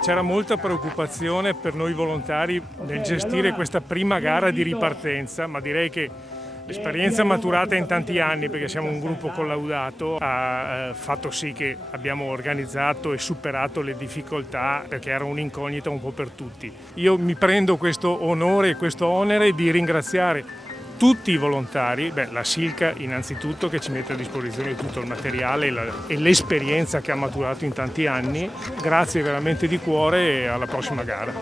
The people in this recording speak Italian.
C'era molta preoccupazione per noi volontari nel gestire questa prima gara di ripartenza, ma direi che l'esperienza maturata in tanti anni, perché siamo un gruppo collaudato, ha fatto sì che abbiamo organizzato e superato le difficoltà, perché era un'incognita un po' per tutti. Io mi prendo questo onore e questo onere di ringraziare tutti i volontari, la Silca innanzitutto, che ci mette a disposizione tutto il materiale e l'esperienza che ha maturato in tanti anni. Grazie veramente di cuore e alla prossima gara.